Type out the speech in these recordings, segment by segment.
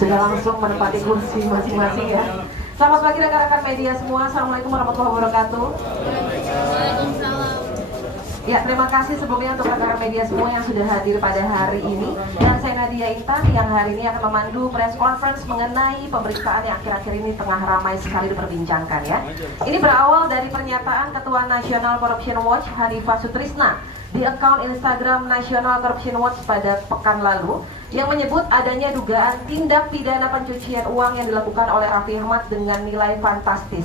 sudah langsung menempati kursi masing-masing ya. Selamat pagi rekan-rekan media semua. Assalamualaikum warahmatullahi wabarakatuh. Ya, terima kasih sebelumnya untuk rekan-rekan media semua yang sudah hadir pada hari ini. Dan saya Nadia Intan yang hari ini akan memandu press conference mengenai pemberitaan yang akhir-akhir ini tengah ramai sekali diperbincangkan ya. Ini berawal dari pernyataan Ketua National Corruption Watch Hanifah Sutrisna di akun Instagram National Corruption Watch pada pekan lalu yang menyebut adanya dugaan tindak pidana pencucian uang yang dilakukan oleh Raffi Ahmad dengan nilai fantastis.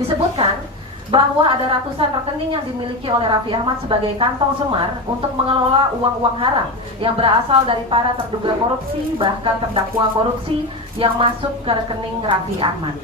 Disebutkan bahwa ada ratusan rekening yang dimiliki oleh Raffi Ahmad sebagai kantong semar untuk mengelola uang-uang haram yang berasal dari para terduga korupsi bahkan terdakwa korupsi yang masuk ke rekening Raffi Ahmad.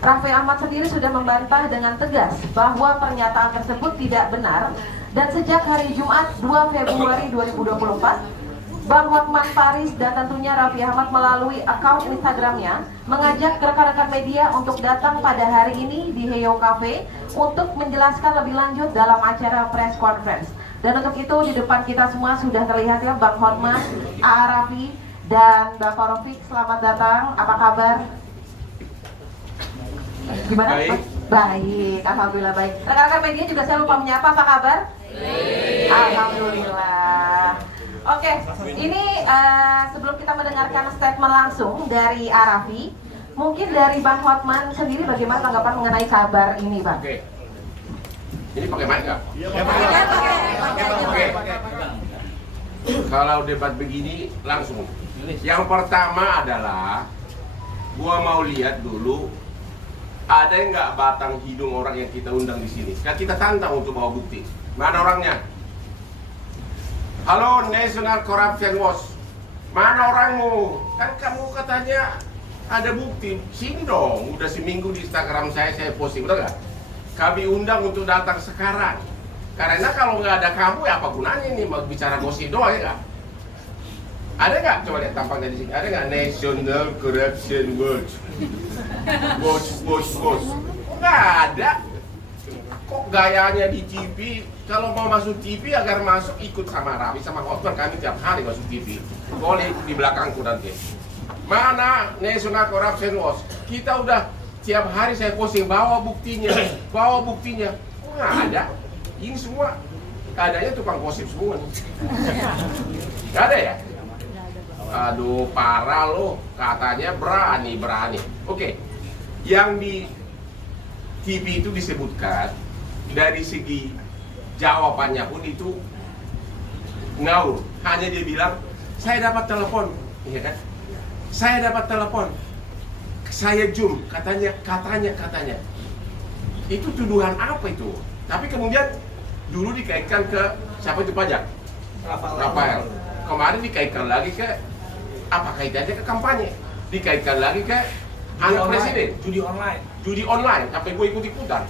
Raffi Ahmad sendiri sudah membantah dengan tegas bahwa pernyataan tersebut tidak benar dan sejak hari Jumat 2 Februari 2024 Bang Hotman Paris dan tentunya Raffi Ahmad melalui akun Instagramnya mengajak rekan-rekan media untuk datang pada hari ini di Heyo Cafe untuk menjelaskan lebih lanjut dalam acara press conference. Dan untuk itu di depan kita semua sudah terlihat ya Bang Hotman, Raffi dan Bapak Rofik. Selamat datang. Apa kabar? Gimana? Baik. Baik, alhamdulillah baik. Rekan-rekan media juga saya lupa menyapa. Apa kabar? Baik. Alhamdulillah. Oke, ini sebelum kita mendengarkan statement langsung dari Raffi, mungkin dari Bang Hotman sendiri bagaimana tanggapan mengenai kabar ini, Bang? Oke. Ini pakai mic nggak? Iya, Oke. Kalau debat begini langsung. Yang pertama adalah, gua mau lihat dulu ada nggak batang hidung orang yang kita undang di sini. Kan kita tantang untuk bawa bukti. Mana orangnya? Halo National Corruption Watch, mana orangmu? Kan kamu katanya ada bukti, sini dong. Udah seminggu di Instagram saya posting, betul nggak? Kami undang untuk datang sekarang. Karena kalau nggak ada kamu, ya apa gunanya nih mau bicara gosip doang ya nggak? Ada nggak? Coba lihat tampangnya di sini. Ada nggak National Corruption Watch? Watch. Nggak ada. Kok gayanya di TV? Kalau mau masuk TV agar masuk ikut sama Raffi sama Hotman, kami tiap hari masuk TV. Boleh di belakangku nanti. Mana National Corruption Watch? Kita udah tiap hari saya posting, bawa buktinya. Kok nggak ada? Ini semua keadaannya tukang gosip semua nih. Nggak ada ya? Aduh parah loh, katanya berani. Oke, yang di TV itu disebutkan dari segi jawabannya pun itu ngawur. Hanya dia bilang, saya dapat telepon, iya kan? Saya dapat telepon, saya zoom, katanya. Itu tuduhan apa itu? Tapi kemudian dulu dikaitkan ke siapa itu pajak? Rafael. Kemarin dikaitkan lagi ke apa kaitannya ke kampanye? Dikaitkan lagi ke anak presiden. Judi online. Sampai gue ikut-ikutan.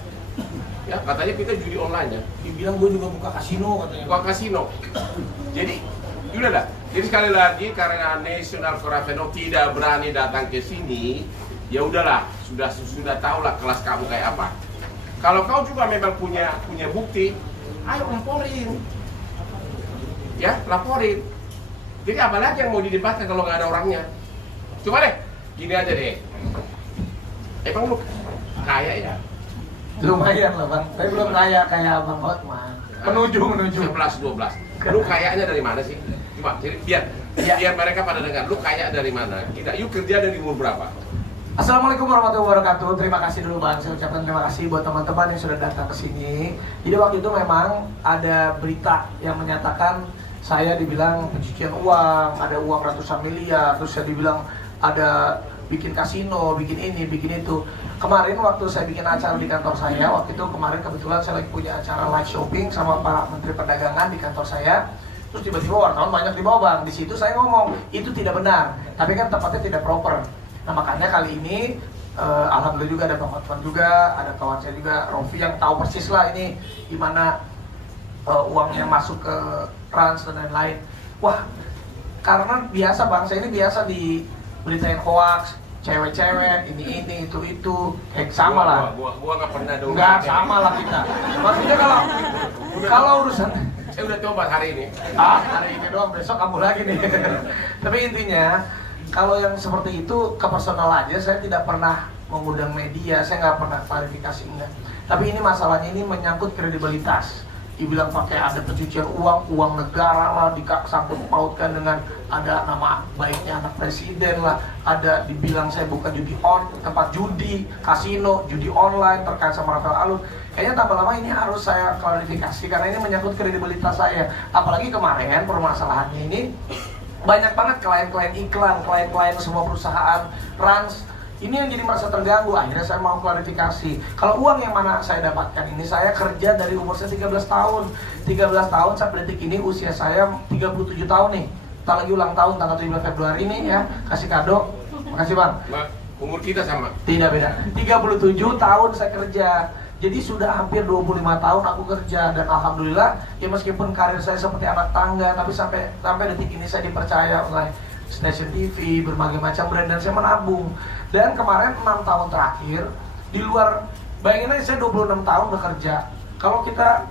Ya, katanya kita judi online ya. Dibilang gue juga buka kasino katanya. Buka kasino. Jadi, udah dah. Jadi sekali lagi karena National Corruption Watch tidak berani datang ke sini, ya udahlah, sudah tahulah kelas kamu kayak apa. Kalau kau juga memang punya bukti, ayo laporin. Ya, laporin. Jadi apa lagi yang mau didebatkan kalau nggak ada orangnya? Coba deh, gini aja deh. Emang lu kaya ya? Lumayan lah bang, tapi belum kaya kayak Bang Hotman. Menuju. 11-12. Lu kayaknya dari mana sih? Coba, jadi biar mereka pada dengar. Lu kaya dari mana? Yuk kerja dari umur berapa? Assalamualaikum warahmatullahi wabarakatuh. Terima kasih dulu bang, saya ucapkan terima kasih buat teman-teman yang sudah datang ke sini. Jadi waktu itu memang ada berita yang menyatakan saya dibilang pencucian uang, ada uang ratusan miliar, terus saya dibilang ada bikin kasino, bikin ini, bikin itu. Kemarin waktu saya bikin acara di kantor saya, waktu itu kemarin kebetulan saya lagi punya acara live shopping sama Pak Menteri Perdagangan di kantor saya. Terus tiba-tiba wartawan banyak di bawah bang. Di situ saya ngomong itu tidak benar, tapi kan tempatnya tidak proper. Nah makanya kali ini alhamdulillah juga ada Bang Hotman juga, ada kawan saya juga Roffi yang tahu persis lah ini gimana uangnya masuk ke trans dan lain-lain. Wah, karena biasa bang, saya ini biasa diberitain hoax, cewek-cewek, ini, itu, sama lah. Gua nggak pernah dong. Nggak, sama lah kita. Maksudnya kalau urusan, saya udah coba hari ini. hari ini doang, besok kamu lagi nih. Tapi intinya, Kalau yang seperti itu ke personal aja, saya tidak pernah mengundang media, saya nggak pernah klarifikasi enggak. Tapi ini masalahnya ini menyangkut kredibilitas. Dibilang pakai ada pencucian uang negara lah, disangkut pautkan dengan ada nama baiknya anak presiden lah, ada dibilang saya bukan tempat judi, kasino, judi online terkait sama Rafael Alun. Kayaknya tambah lama ini harus saya klarifikasi karena ini menyangkut kredibilitas saya. Apalagi kemarin permasalahannya ini banyak banget klien-klien iklan, klien-klien semua perusahaan Rans. Ini yang jadi merasa terganggu, akhirnya saya mau klarifikasi. Kalau uang yang mana saya dapatkan ini, saya kerja dari umur saya 13 tahun. 13 tahun sampai detik ini usia saya 37 tahun nih. Kita lagi ulang tahun tanggal 17 Februari ini ya, kasih kado. Makasih Bang. Umur kita sama? Tidak beda. 37 tahun saya kerja. Jadi sudah hampir 25 tahun aku kerja dan alhamdulillah ya meskipun karir saya seperti anak tangga, tapi sampai detik ini saya dipercaya oleh stasiun TV, berbagai macam brand, dan saya menabung. Dan kemarin 6 tahun terakhir, di luar, bayangin aja saya 26 tahun bekerja. Kalau kita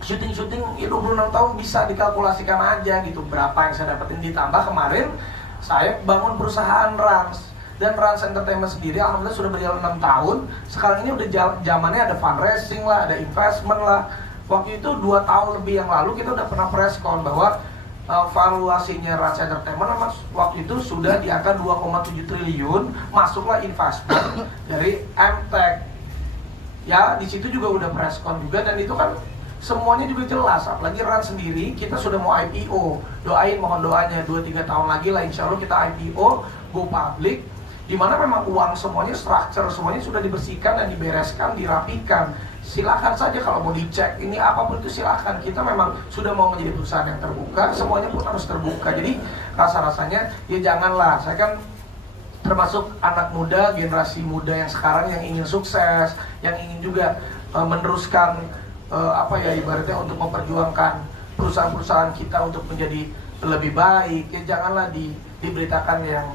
syuting ya 26 tahun bisa dikalkulasikan aja gitu berapa yang saya dapetin, ditambah kemarin saya bangun perusahaan Rans. Dan Rans Entertainment sendiri alhamdulillah sudah berjalan 6 tahun. Sekarang ini udah zamannya ada fundraising lah, ada investment lah. Waktu itu 2 tahun lebih yang lalu kita udah pernah press con bahwa valuasinya Rans Entertainment waktu itu sudah di angka 2,7 triliun, masuklah investment dari MTech. Ya, di situ juga udah press con juga, dan itu kan semuanya juga jelas. Apalagi Rans sendiri, kita sudah mau IPO. Doain, mohon doanya 2-3 tahun lagi lah insya Allah kita IPO, go public, di mana memang uang semuanya, structure semuanya sudah dibersihkan dan dibereskan, dirapikan. Silakan saja kalau mau dicek ini apapun itu silakan. Kita memang sudah mau menjadi perusahaan yang terbuka, semuanya pun harus terbuka. Jadi rasa-rasanya ya janganlah. Saya kan termasuk anak muda, generasi muda yang sekarang yang ingin sukses, yang ingin juga meneruskan ibaratnya untuk memperjuangkan perusahaan-perusahaan kita untuk menjadi lebih baik. Ya janganlah diberitakan yang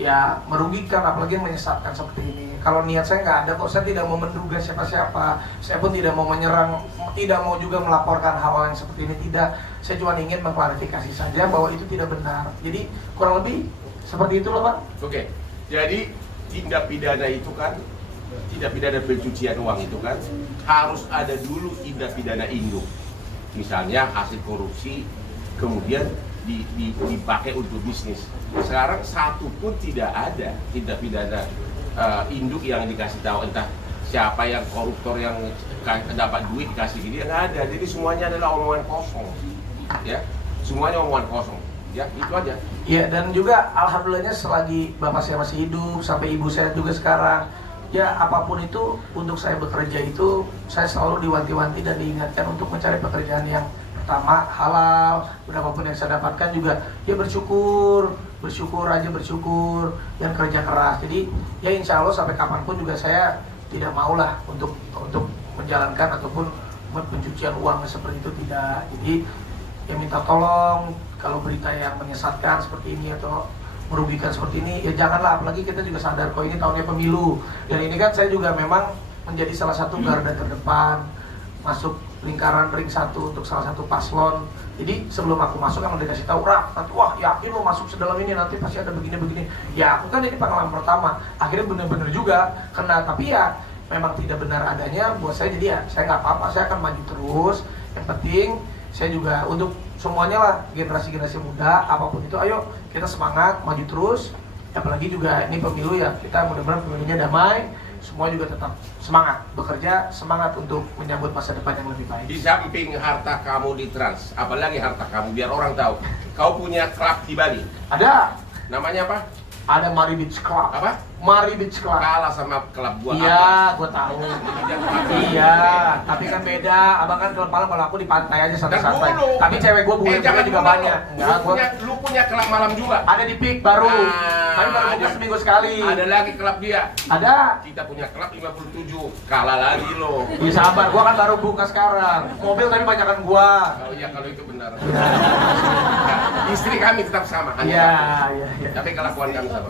ya merugikan, apalagi yang menyesatkan seperti ini. Kalau niat saya nggak ada kok, saya tidak mau menduga siapa-siapa, saya pun tidak mau menyerang, tidak mau juga melaporkan hal-hal yang seperti ini, tidak. Saya cuma ingin mengklarifikasi saja bahwa itu tidak benar. Jadi kurang lebih seperti itu loh Pak. Oke, jadi tindak pidana itu kan, tindak pidana pencucian uang itu kan harus ada dulu tindak pidana induk. Misalnya hasil korupsi kemudian dipakai untuk bisnis. Sekarang satu pun tidak ada tindak pidana induk yang dikasih tahu entah siapa yang koruptor yang dapat duit dikasih gini, nggak ada. Jadi semuanya adalah omongan kosong, ya, semuanya omongan kosong, ya itu aja. Iya, dan juga alhamdulillahnya selagi bapak saya masih hidup sampai ibu saya juga sekarang, ya apapun itu untuk saya bekerja itu saya selalu diwanti-wanti dan diingatkan untuk mencari pekerjaan yang pertama halal. Berapapun yang saya dapatkan juga ya bersyukur yang kerja keras. Jadi ya insya Allah sampai kapanpun juga saya tidak maulah untuk menjalankan ataupun pencucian uang seperti itu, tidak. Jadi ya minta tolong kalau berita yang menyesatkan seperti ini atau merugikan seperti ini ya janganlah. Apalagi kita juga sadar kok ini tahunnya pemilu, dan ini kan saya juga memang menjadi salah satu garda terdepan masuk lingkaran ring 1 untuk salah satu paslon. Jadi sebelum aku masuk emang dikasih tahu, Raf, nanti wah yakin lo masuk sedalam ini nanti pasti ada begini-begini. Ya aku kan ini pengalaman pertama, akhirnya bener-bener juga kena. Tapi ya memang tidak benar adanya buat saya, jadi ya saya nggak apa-apa, saya akan maju terus. Yang penting saya juga untuk semuanya lah, generasi-generasi muda apapun itu, ayo kita semangat maju terus. Apalagi juga ini pemilu ya, kita mudah-mudahan pemilunya damai, semua juga tetap semangat bekerja, semangat untuk menyambut masa depan yang lebih baik. Di samping harta kamu di Trans, apalagi harta kamu biar orang tahu, kau punya klub di Bali. Ada. Namanya apa? Ada Mari Beach Club. Apa? Mari Beach Club. Kalah sama klub gua. Iya, gua tahu. Jadi Iya, tapi kan beda. Abang kan klub malam, kalau aku di pantai aja santai-santai. Tapi cewek gua jangan juga banyak. Enggak, lu punya klub malam juga. ada di Peak baru. Nah, Tapi baru buka seminggu sekali. Ada lagi klub dia. Ada. Kita punya klub 57. Kalah lagi lo. Ya sabar, gua kan baru buka sekarang. Mobil tapi banyakan gua. Oh iya, kalau itu benar. Istri kami tetap sama. Iya. Tapi kelakuan kami sama.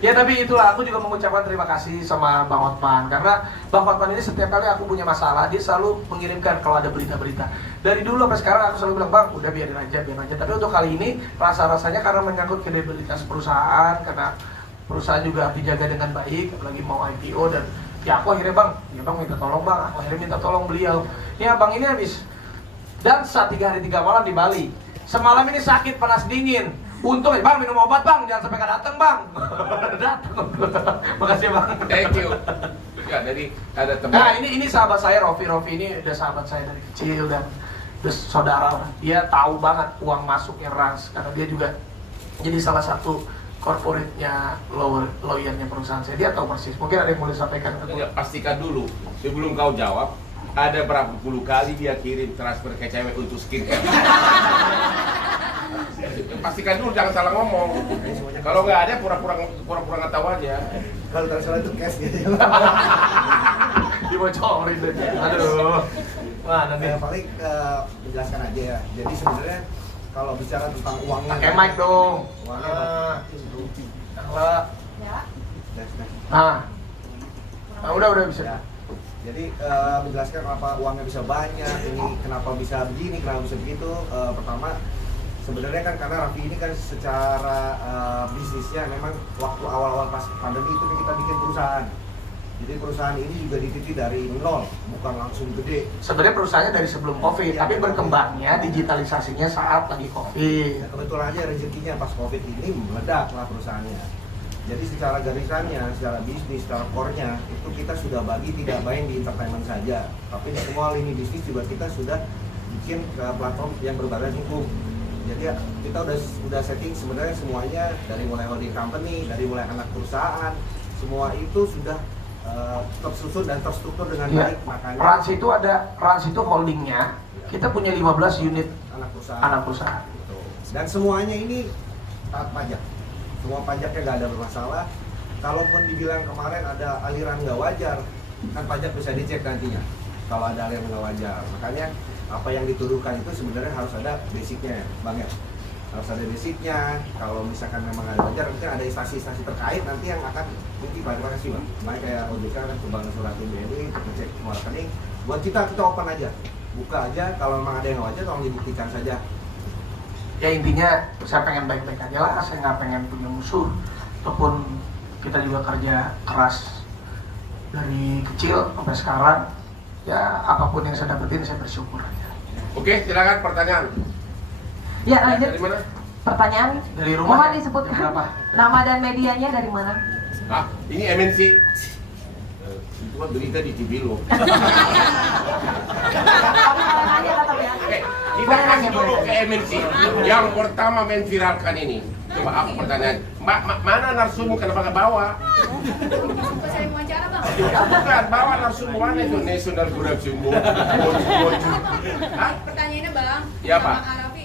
Ya tapi itulah, aku juga mengucapkan terima kasih sama Bang Hotman. Karena Bang Hotman ini setiap kali aku punya masalah, dia selalu mengirimkan kalau ada berita-berita. Dari dulu sampai sekarang aku selalu bilang, Bang, udah biarin aja. Tapi untuk kali ini, rasa-rasanya karena menyangkut kredibilitas perusahaan, karena perusahaan juga dijaga dengan baik, apalagi mau IPO, dan ya aku akhirnya Bang, ya Bang minta tolong Bang, aku akhirnya minta tolong beliau. Ya Bang, ini habis dansa 3 hari 3 malam di Bali. Semalam ini sakit, panas dingin. Untung ya Bang, minum obat Bang, jangan sampai gak datang Bang. Datang. Makasih Bang. Thank you. Ya, jadi ada teman. Nah ini sahabat saya Rofi ini udah sahabat saya dari kecil dan udah saudara lah. Dia tahu banget uang masuknya Rans karena dia juga jadi salah satu corporate-nya lawyernya perusahaan saya. Dia tahu persis. Mungkin ada yang mau disampaikan ke Ya, pastikan dulu sebelum kau jawab, ada berapa puluh kali dia kirim transfer ke cewek untuk skincare. Pastikan dulu, jangan salah ngomong. Kalau nggak ada, pura-pura nggak tahu aja. Kalau transfer itu cash gitu. dibocorin deh. Aduh. Wah, nanti Paling menjelaskan aja ya. Jadi sebenarnya kalau bicara tentang uangnya, pakai mic dong. Uangnya Kalau nah, udah bisa. ya. Jadi menjelaskan kenapa uangnya bisa banyak, ini kenapa bisa begini, kenapa bisa begitu. Pertama, sebenarnya kan karena Raffi ini kan secara bisnisnya memang waktu awal-awal pas pandemi itu kita bikin perusahaan. Jadi perusahaan ini juga dititi dari nol, bukan langsung gede. Sebenarnya perusahaannya dari sebelum COVID, tapi berkembangnya digitalisasinya saat lagi COVID. Ya, kebetulan aja rezekinya pas COVID ini meledak lah perusahaannya. Jadi secara garisannya, secara bisnis, secara core-nya itu kita sudah bagi tidak main di entertainment saja, tapi di semua lini bisnis juga kita sudah bikin ke platform yang berbadan hukum. Jadi ya, kita udah setting sebenarnya semuanya dari mulai holding company, dari mulai anak perusahaan, semua itu sudah tersusun dan terstruktur dengan baik. Makanya Rans itu holdingnya. Kita punya 15 unit anak perusahaan. Gitu. Dan semuanya ini taat pajak. Semua pajaknya nggak ada bermasalah. Kalaupun dibilang kemarin ada aliran nggak wajar, kan pajak bisa dicek nantinya. Kalau ada aliran nggak wajar, makanya apa yang dituduhkan itu sebenarnya harus ada basicnya, Bang ya. Harus ada basicnya. Kalau misalkan memang ada wajar, mungkin ada instansi-instansi terkait nanti yang akan mungkin terima kasih Bang. Makanya kayak OJK kan Kebanggaan Suratin BNI untuk ngecek semua rekening. Buat kita open aja, buka aja. Kalau memang ada yang nggak wajar, tolong dibuktikan saja. Ya intinya saya pengen baik-baik aja lah, saya nggak pengen punya musuh. Ataupun kita juga kerja keras dari kecil sampai sekarang. Ya apapun yang saya dapetin saya bersyukur aja. Oke, silakan pertanyaan. Ya, lanjut. Dari mana? Pertanyaan. Dari rumah. Mohon Ya? disebutkan Berapa? nama dan medianya dari mana? Ah, ini MNC. Itu kan berita di TV lo. Kita kasih dulu ke MNC. Yang pertama menviralkan ini. Coba apa pertanyaan? Mana narsumu kenapa nggak bawa? Saya wawancara Bang. Bukan, bawa narsumu mana itu National Corruption Board. Hah? Pertanyaannya Bang, Ya, Pak. Bang Arafi,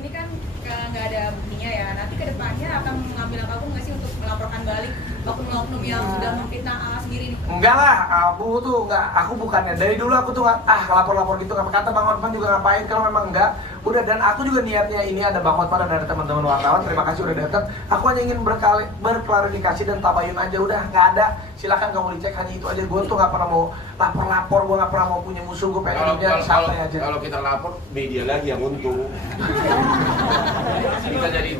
ini kan nggak ada buktinya ya. Nanti kedepannya akan mengambil langkah hukum nggak sih untuk melaporkan balik oknum-oknum yang sudah memfitnah sendiri nih? Enggak lah, aku bukannya dari dulu aku tuh nggak lapor-lapor gitu, nggak kata Bang Hotman juga ngapain kalau memang enggak. Udah, dan aku juga niatnya ini ada Bang Hotman dan ada teman-teman wartawan, terima kasih udah datang. Aku hanya ingin berklarifikasi dan tabayun aja, udah nggak ada. Silakan kamu dicek, hanya itu aja. Gue tuh nggak pernah mau lapor-lapor, gue nggak pernah mau punya musuh, gue pengen hidupnya santai aja. Kalau kita lapor, media lagi yang untung. Kita jadi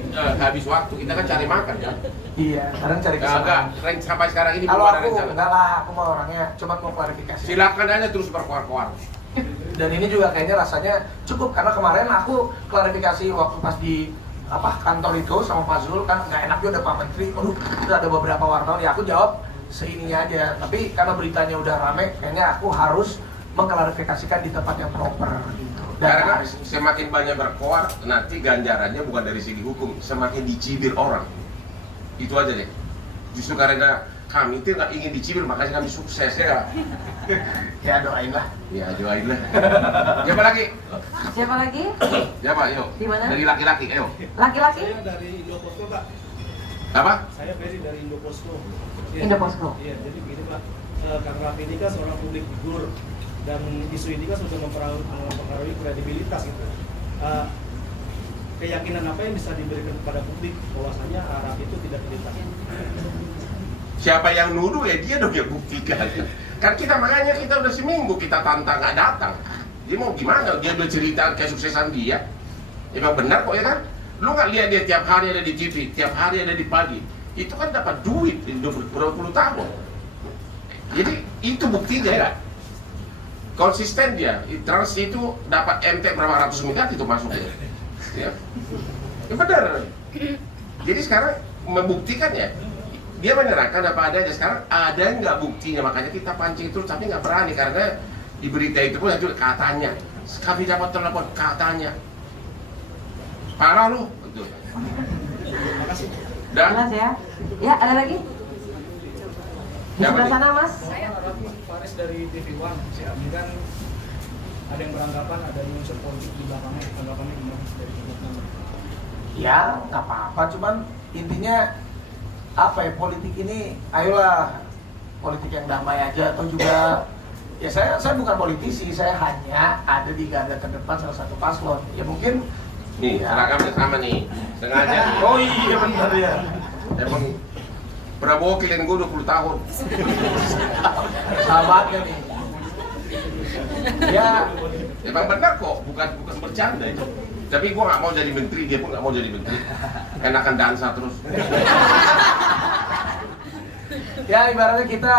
habis waktu, kita kan cari makan kan? Iya, kadang cari Enggak, kesalahan. sampai sekarang ini Kalau belum ada aku rencana. enggak lah, aku mau orangnya cuma mau klarifikasi. Silakan aja terus berkoar-koar. Dan ini juga kayaknya rasanya cukup karena kemarin aku klarifikasi waktu pas di kantor itu sama Pak Zul kan nggak enak juga ada Pak Menteri, udah ada beberapa wartawan ya aku jawab seininya aja, tapi karena beritanya udah rame kayaknya aku harus mengklarifikasikan di tempat yang proper gitu. Dan Karena harus semakin banyak berkoar, nanti ganjarannya bukan dari segi hukum, semakin dicibir orang. Itu aja deh. Justru karena kami itu nggak ingin dicibir, makanya kami sukses ya. ya doain lah. Ya, doain lah. Siapa lagi? Siapa lagi? Siapa? Ayo. Di mana? Dari laki-laki, ayo. Laki-laki? Saya dari Indoposko Pak. Apa? Saya Ferry dari Indoposko. Ya. Indoposko. Iya, jadi begini Pak. Kang Raffi ini kan seorang publik figur dan isu ini kan sudah mempengaruhi kredibilitas gitu. keyakinan apa yang bisa diberikan kepada publik bahwasanya Arab itu tidak terlibat? Siapa yang nuduh ya dia dong yang buktikan. Kan makanya kita udah seminggu kita tantang nggak datang. Dia mau gimana? Dia udah cerita kesuksesan dia. Emang benar kok ya kan? Lu nggak lihat dia tiap hari ada di TV, tiap hari ada di pagi. Itu kan dapat duit berpuluh tahun. Jadi itu buktinya ya. Konsisten dia. Trans itu dapat MT berapa ratus miliar itu masuknya. Ya, ya benar. Jadi sekarang membuktikan ya. Dia menyerahkan apa adanya. Sekarang ada nggak buktinya, makanya kita pancing terus tapi nggak berani karena di berita itu pun juga katanya. Kami dapat telepon katanya. Parah lu, betul. Dan Jelas ya. Ya, ada lagi? Di Siapa sebelah nih? sana, Mas. Faris dari TV One, si Abi kan ada yang beranggapan ada unsur politik di belakangnya, tanggapannya gimana dari kegiatan? Ya nggak apa-apa, cuman intinya apa ya, politik ini ayolah politik yang damai aja, atau juga ya saya bukan politisi, saya hanya ada di garda terdepan salah satu paslon. Ya mungkin nih, seragamnya sama nih. Sengaja nih. oh iya benar ya. Emang Prabowo klien gue 20 tahun. Sahabatnya nih. Ya Emang benar kok, bukan bercanda itu. Tapi gue nggak mau jadi menteri, dia pun nggak mau jadi menteri. Enakan dansa terus. ya ibaratnya kita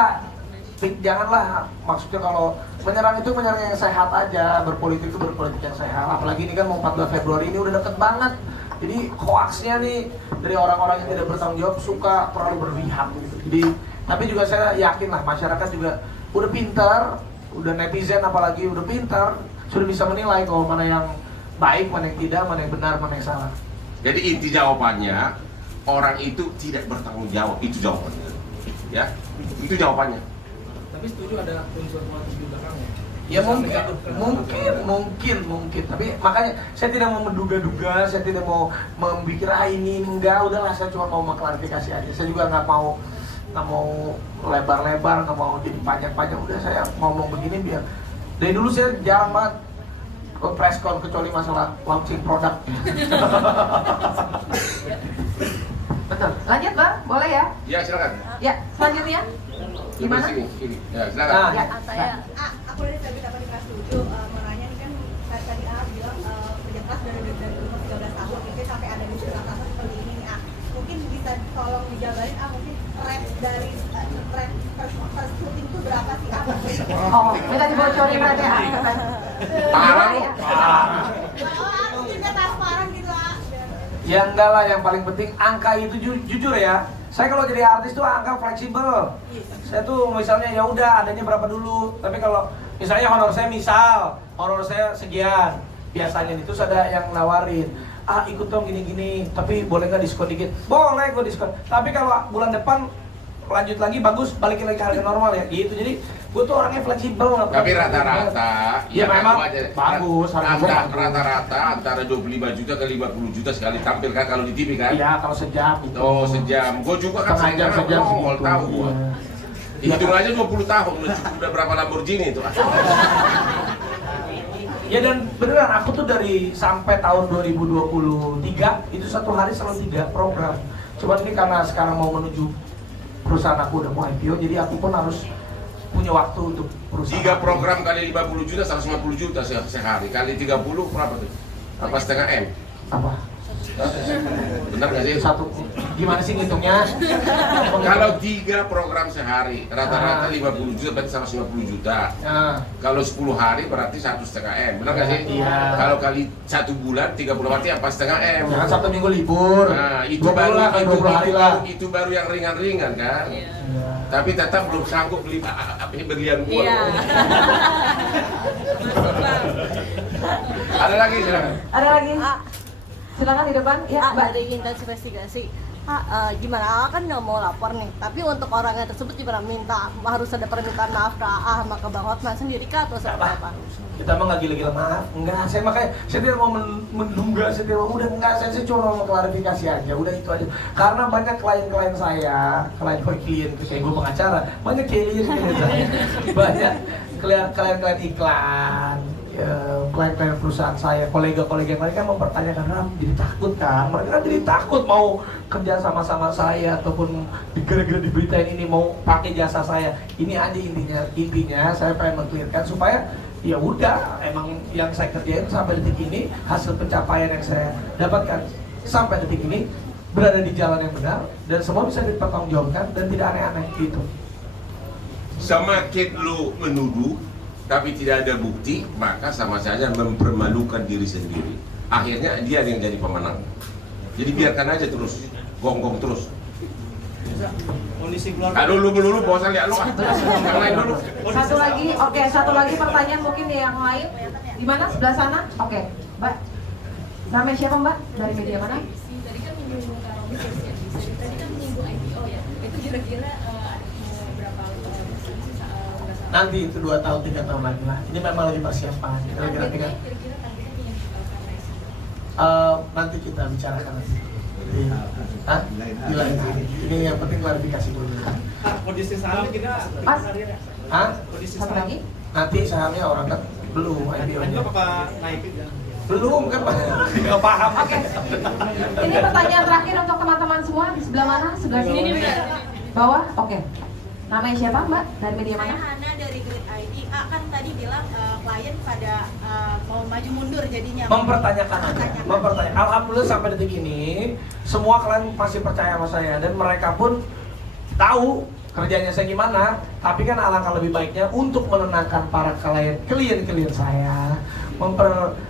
janganlah, maksudnya kalau menyerang itu menyerang yang sehat aja, berpolitik itu berpolitik yang sehat. Apalagi ini kan mau 14 Februari ini udah deket banget. Jadi hoaxnya nih dari orang-orang yang tidak bertanggung jawab suka terlalu berpihak gitu. Jadi tapi juga saya yakin lah masyarakat juga udah pintar, udah netizen apalagi udah pintar, sudah bisa menilai kalau mana yang baik, mana yang tidak, mana yang benar, mana yang salah. Jadi inti jawabannya, orang itu tidak bertanggung jawab, itu jawabannya. Ya, itu jawabannya. Tapi setuju ada unsur politik di belakangnya. Ya mungkin, tapi makanya saya tidak mau menduga-duga, saya tidak mau memikir ini enggak, udahlah saya cuma mau mengklarifikasi aja. Saya juga nggak mau lebar-lebar, nggak mau jadi panjang-panjang. Udah saya ngomong begini biar dari dulu saya jarang banget ke press con kecuali masalah launching produk. Betul. Lanjut, Bang. Boleh ya? Ya, silakan. Ya, selanjutnya. Gimana? Sini. Ya, silakan. Nah, Ya, Saya, aku dari tadi dapat setuju menanya ini kan tadi bilang kerja keras dari umur 13 tahun itu sampai ada di surat kasus seperti ini. Mungkin bisa tolong dijabarin mungkin rate dari rate first shooting itu berapa sih? Oh, minta dibocorin berarti ya. Parah lu. Mungkin nggak transparan gitu Ya enggak lah, yang paling penting angka itu jujur ya. Saya kalau jadi artis tuh angka fleksibel. Saya tuh misalnya ya udah adanya berapa dulu. Tapi kalau misalnya honor saya sekian. Biasanya itu ada yang nawarin, ikut dong gini-gini, tapi boleh nggak diskon dikit? Boleh gue diskon. Tapi kalau bulan depan lanjut lagi bagus, balikin lagi harga normal ya gitu. Jadi gue tuh orangnya fleksibel. Tapi rata-rata, ya memang ngaku aja. bagus, Rata-rata antara 25 juta ke 50 juta sekali tampil kan kalau di TV kan? Iya, kalau sejam gitu. Oh, sejam. Gue juga kan Setengah jam, sejam mau segitu. tahu gua. Iya. Hitung aja 20 tahun udah berapa Lamborghini itu. Ya dan beneran aku tuh dari sampai tahun 2023 itu satu hari selalu 3 program. Cuman ini karena sekarang mau menuju perusahaan aku udah mau IPO, jadi aku pun harus punya waktu untuk perusahaan. 3 program kali 50 juta 150 juta sehari. Kali 30 berapa tuh? Apa setengah M? Apa? Benar nggak sih? Satu. Gimana sih ngitungnya? Kalau 3 program sehari, rata-rata 50 juta berarti 150 juta. Nah, Kalau 10 hari berarti 1,5 M, benar nggak sih? Iya. Kalau kali 1 bulan 30 berarti apa setengah M? jangan Sabtu Minggu libur. Nah, itu 20 baru lah, 20 hari lah. itu baru yang ringan-ringan kan? Iya. Tapi tetap belum sanggup beli berlian gua. Iya. Ada lagi silakan. Ada lagi? Silakan di depan. Ya, Mbak. Dari intens investigasi, gimana kan nggak mau lapor nih, tapi untuk orangnya tersebut gimana, minta harus ada permintaan maaf ke sama ke Bang Hotman sendiri kah atau seperti apa? Kita mah nggak gila-gila maaf, enggak. Saya tidak mau menduga, saya tidak mau, udah enggak. Saya cuma mau klarifikasi aja, udah itu aja. Karena banyak klien saya, klien kayak gue pengacara, banyak klien saya, banyak klien iklan. klien-klien perusahaan saya, kolega-kolega yang lain kan mempertanyakan, Ram, jadi takut kan? Mereka kan jadi takut mau kerja sama-sama saya ataupun gara-gara diberitain ini mau pakai jasa saya. Ini aja intinya saya pengen mengklirkan supaya ya udah, emang yang saya kerjain sampai detik ini, hasil pencapaian yang saya dapatkan sampai detik ini berada di jalan yang benar dan semua bisa dipertanggungjawabkan dan tidak aneh-aneh gitu. Semakin lu menuduh tapi tidak ada bukti, maka sama saja mempermalukan diri sendiri. Akhirnya dia yang jadi pemenang. Jadi biarkan aja terus, gonggong terus. Kondisi keluarga. Kalau lu melulu bosan lihat lu ah. Yang lain dulu. Satu lagi pertanyaan mungkin yang lain. Di mana? Sebelah sana? Oke, Mbak. Namanya siapa Mbak? Dari media mana? Tadi kan menyinggung tadi kan menyinggung IPO ya. Itu kira-kira berapa Nanti itu 2 tahun 3 tahun lagi lah. Ini memang lagi persiapan. Kira-kira targetnya nanti kita bicarakan nanti. Hah? Di lain hari. Ini yang penting klarifikasi dulu. Kondisi saham kita Mas. Hah? kondisi Satu saham lagi? Nanti sahamnya orang kan belum itu IPO-nya. apakah naik? Belum kan nggak paham. Oke. Ini pertanyaan terakhir untuk teman-teman semua di sebelah mana? Sebelah sini. Bawah? Oke. Namanya siapa Mbak? Dari media Saya mana? Hana dari Grid ID. Kan tadi bilang klien pada mau maju mundur jadinya. Mempertanyakan aja. Mempertanyakan. Alhamdulillah sampai detik ini semua klien masih percaya sama saya dan mereka pun tahu kerjanya saya gimana. Tapi kan alangkah lebih baiknya untuk menenangkan para klien saya,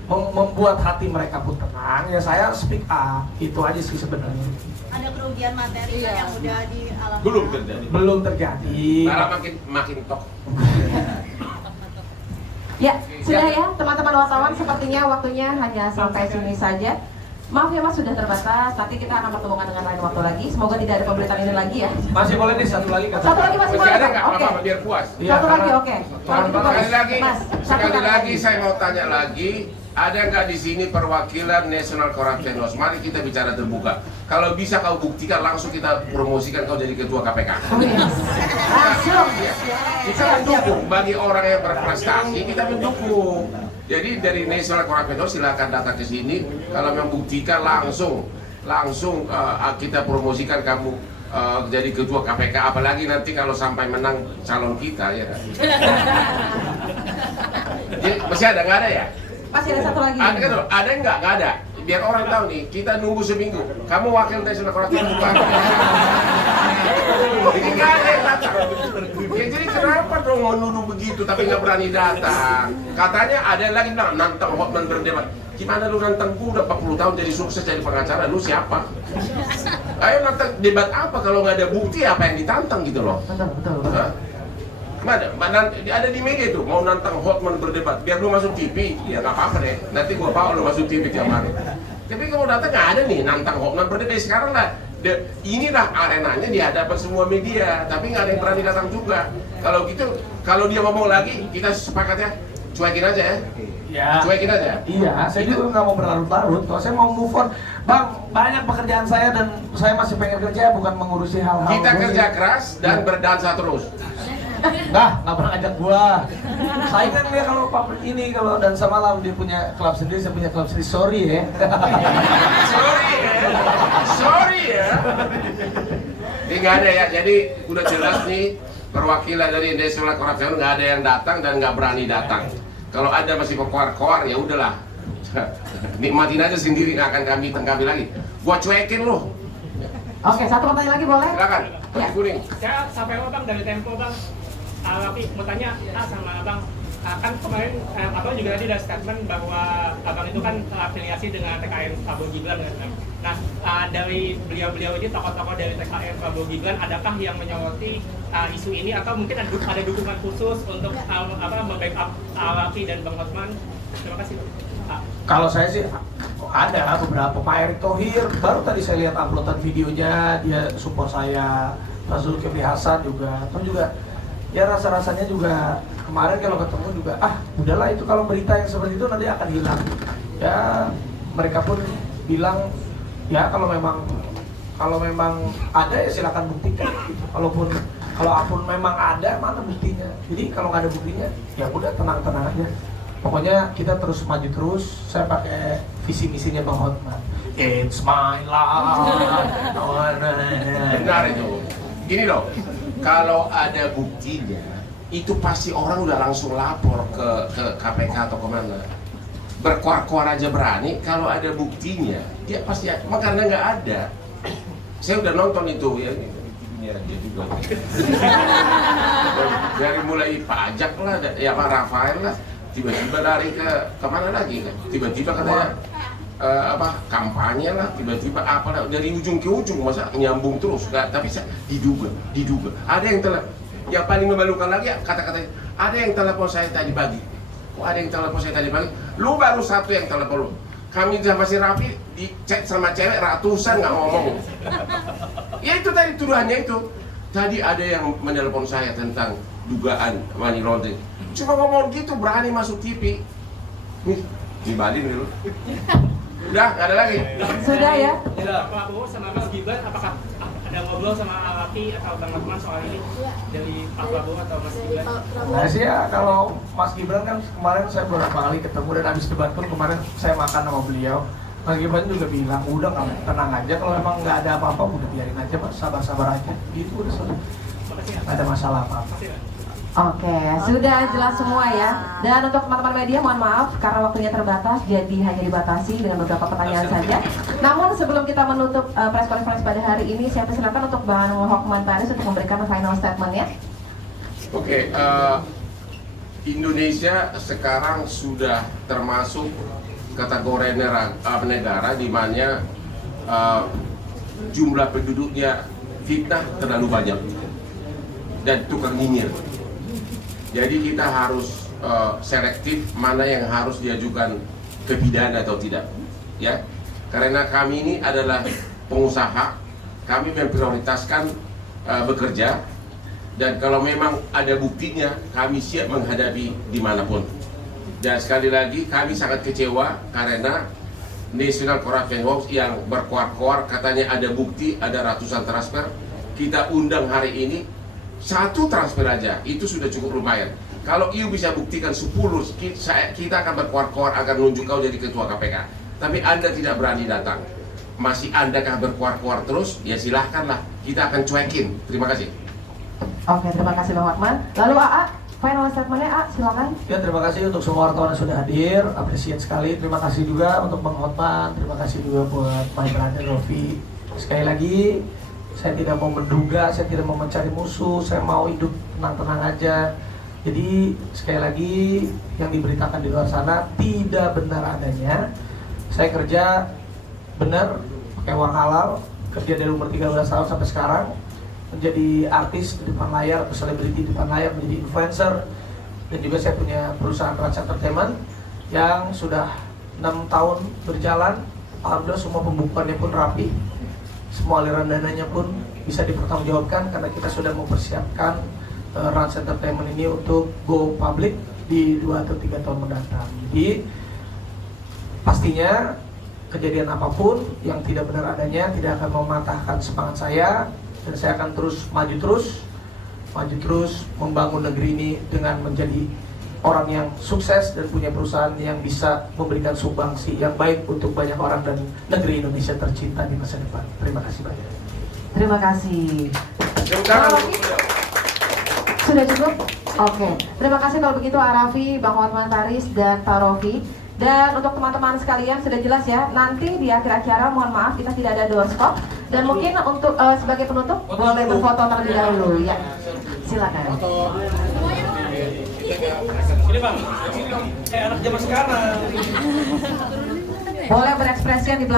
membuat hati mereka pun tenang. Ya saya speak up. Itu aja sih sebenarnya. Ada kerugian materi Iya. yang udah dialami. Belum terjadi. Terjadi. Malah makin tok. Ya, sudah ya teman-teman wartawan, sepertinya waktunya hanya sampai sini saja. Maaf ya Mas, sudah terbatas. Nanti kita akan pertemukan dengan lain waktu lagi. Semoga tidak ada pemberitaan ini lagi ya. Masih boleh nih satu lagi kata. Satu lagi masih Masih boleh. ada Pak? nggak Oke. apa-apa biar puas. Iya, Satu lagi, karena- oke. karena Kalau gitu, Sekali lagi, Mas, satu sekali kali lagi saya mau tanya lagi, ada nggak di sini perwakilan National Corruption Watch? Mari kita bicara terbuka. Kalau bisa kau buktikan, langsung kita promosikan kau jadi ketua KPK. Oh, iya. Langsung. Kita mendukung bagi orang yang berprestasi, kita mendukung. Jadi dari National Corruption Watch silakan datang ke sini. Kalau membuktikan langsung kita promosikan kamu jadi ketua KPK. Apalagi nanti kalau sampai menang calon kita ya. Jadi, masih ada nggak ada ya? Masih ada satu lagi. Ada nggak? Nggak ada. Biar orang tahu nih, kita nunggu seminggu. Kamu wakil National Corruption bukan? Jadi nggak ada yang datang. Ya, jadi kenapa dong menuduh begitu tapi nggak berani datang? Katanya ada yang lagi bilang nantang Hotman berdebat. Gimana lu nantang gua udah 40 tahun jadi sukses jadi pengacara, lu siapa? Ayo nantang debat apa kalau nggak ada bukti apa yang ditantang gitu loh? Betul. Hah? Mana ada di media tuh mau nantang Hotman berdebat biar lu masuk TV ya nggak apa-apa deh nanti gua bawa lu masuk TV tiap hari tapi kalau datang nggak ada nih nantang Hotman berdebat sekarang lah inilah arenanya di hadapan semua media tapi nggak ada yang berani datang juga kalau gitu kalau dia ngomong lagi kita sepakat ya cuekin aja ya Ya. cuekin aja Iya, saya juga nggak mau berlarut-larut. Kalau saya mau move on, Bang, banyak pekerjaan saya dan saya masih pengen kerja, bukan mengurusi hal-hal. kita gua kerja sih. keras dan berdansa terus. Nggak pernah ajak gua. Saya kan dia kalau pabrik ini kalau dansa malam dia punya klub sendiri, saya punya klub sendiri. Sorry ya. Sorry ya. Ini nggak ada ya. Jadi udah jelas nih perwakilan dari National Corruption nggak ada yang datang dan nggak berani datang. Kalau ada masih berkoar-koar ya udahlah. Nikmatin aja sendiri nggak akan kami tanggapi lagi. Gua cuekin loh. Oke, satu pertanyaan lagi boleh? Silakan. Ya. Kuning. Saya sampai Bang dari Tempo Bang. Tapi mau tanya sama Abang, kan kemarin Abang juga tadi ada statement bahwa Abang itu kan afiliasi dengan TKN Prabowo Gibran kan. Nah, dari beliau-beliau ini tokoh-tokoh dari TKN Prabowo Gibran adakah yang menyoroti isu ini atau mungkin ada dukungan khusus untuk membackup Rafi dan Bang Hotman? Terima kasih Bang. Kalau saya sih ada beberapa. Pak Erick Thohir baru tadi saya lihat uploadan videonya, dia support saya. Pak Zulkifli Hasan juga, atau juga ya rasa-rasanya juga kemarin kalau ketemu juga udahlah itu kalau berita yang seperti itu nanti akan hilang. Ya mereka pun bilang ya kalau memang ada ya silakan buktikan. Kalau memang ada mana buktinya. Jadi kalau nggak ada buktinya ya udah tenang-tenang aja. Pokoknya kita terus maju terus. Saya pakai visi misinya Bang Hotman. It's my life. Benar itu. Gini loh, kalau ada buktinya, itu pasti orang udah langsung lapor ke KPK atau kemana. Berkuar-kuar aja berani, kalau ada buktinya, dia pasti, makanya nggak ada. Saya udah nonton itu ya, dia juga. Dari mulai pajak lah, ya Pak Rafael lah, tiba-tiba lari ke kemana lagi kan? Tiba-tiba katanya kampanye lah, tiba-tiba apalah dari ujung ke ujung, masa nyambung terus? Nggak, tapi saya diduga. Ada yang yang paling memalukan lagi kata-katanya, ada yang telepon saya tadi pagi. Ada yang telepon saya tadi pagi, lu baru satu yang telepon lu. Kami sama si Raffi dicek sama cewek ratusan nggak ngomong. Ya itu tadi tuduhannya itu. Tadi ada yang menelpon saya tentang dugaan money laundering. Cuma ngomong gitu berani masuk TV. Nih, dibalin dulu. Udah, nggak ada lagi. Sudah ya. Pak Prabowo sama Mas Gibran, apakah ada ngobrol sama Raffi atau Bang Hotman soal ini dari Pak Prabowo atau Mas Gibran? Nah sih ya, kalau Mas Gibran kan kemarin saya beberapa kali ketemu dan habis debat pun kemarin saya makan sama beliau. Mas Gibran juga bilang, udah kamu tenang aja, kalau emang nggak ada apa-apa udah biarin aja Pak, sabar-sabar aja. Gitu udah selesai. Nggak ada masalah apa-apa. Oke, sudah jelas semua ya. Dan untuk teman-teman media, mohon maaf karena waktunya terbatas, jadi hanya dibatasi dengan beberapa pertanyaan saja. Namun sebelum kita menutup press conference pada hari ini, saya persilakan untuk Bang Hotman Paris untuk memberikan final statement-nya. Oke, Indonesia sekarang sudah termasuk kategori negara di mana jumlah penduduknya fitnah terlalu banyak dan tukang nyinyir. Jadi kita harus selektif mana yang harus diajukan ke pidana atau tidak, ya. Karena kami ini adalah pengusaha, kami memprioritaskan bekerja, dan kalau memang ada buktinya, kami siap menghadapi dimanapun. Dan sekali lagi kami sangat kecewa karena National Corruption Watch yang berkoar-koar katanya ada bukti, ada ratusan transfer. Kita undang hari ini, satu transfer aja itu sudah cukup lumayan. Kalau you bisa buktikan 10, kita akan berkoar-koar agar nunjuk kau jadi ketua KPK. Tapi Anda tidak berani datang. Masih Anda kah berkoar-koar terus? Ya silahkanlah, kita akan cuekin. Terima kasih. Oke, terima kasih Bang Hotman. Lalu AA, final statement-nya A, silakan. Ya, terima kasih untuk semua wartawan yang sudah hadir, apresiat sekali. Terima kasih juga untuk Bang Hotman, terima kasih juga buat my brother Rofi. Sekali lagi, saya tidak mau menduga, saya tidak mau mencari musuh, saya mau hidup tenang-tenang aja. Jadi sekali lagi yang diberitakan di luar sana tidak benar adanya. Saya kerja benar pakai uang halal, kerja dari umur 13 tahun sampai sekarang, menjadi artis di depan layar, atau selebriti di depan layar, menjadi influencer, dan juga saya punya perusahaan Trans Entertainment yang sudah 6 tahun berjalan. Alhamdulillah semua pembukuannya pun rapi, semua aliran dananya pun bisa dipertanggungjawabkan karena kita sudah mempersiapkan Trans Entertainment ini untuk go public di 2 atau 3 tahun mendatang. Jadi pastinya kejadian apapun yang tidak benar adanya tidak akan mematahkan semangat saya, dan saya akan terus maju terus membangun negeri ini dengan menjadi orang yang sukses dan punya perusahaan yang bisa memberikan sumbangsi yang baik untuk banyak orang dan negeri Indonesia tercinta di masa depan. Terima kasih banyak. Terima kasih. Terima Sudah cukup? Oke. Terima kasih kalau begitu Arafi, Bang Hotman Paris, dan Pak Rofi. Dan untuk teman-teman sekalian sudah jelas ya, nanti di akhir acara mohon maaf kita tidak ada doorstop. Dan mungkin untuk sebagai penutup boleh berfoto terlebih dahulu ya. Silakan. Ini Bang, kayak anak zaman sekarang. Boleh berekspresi di belakang.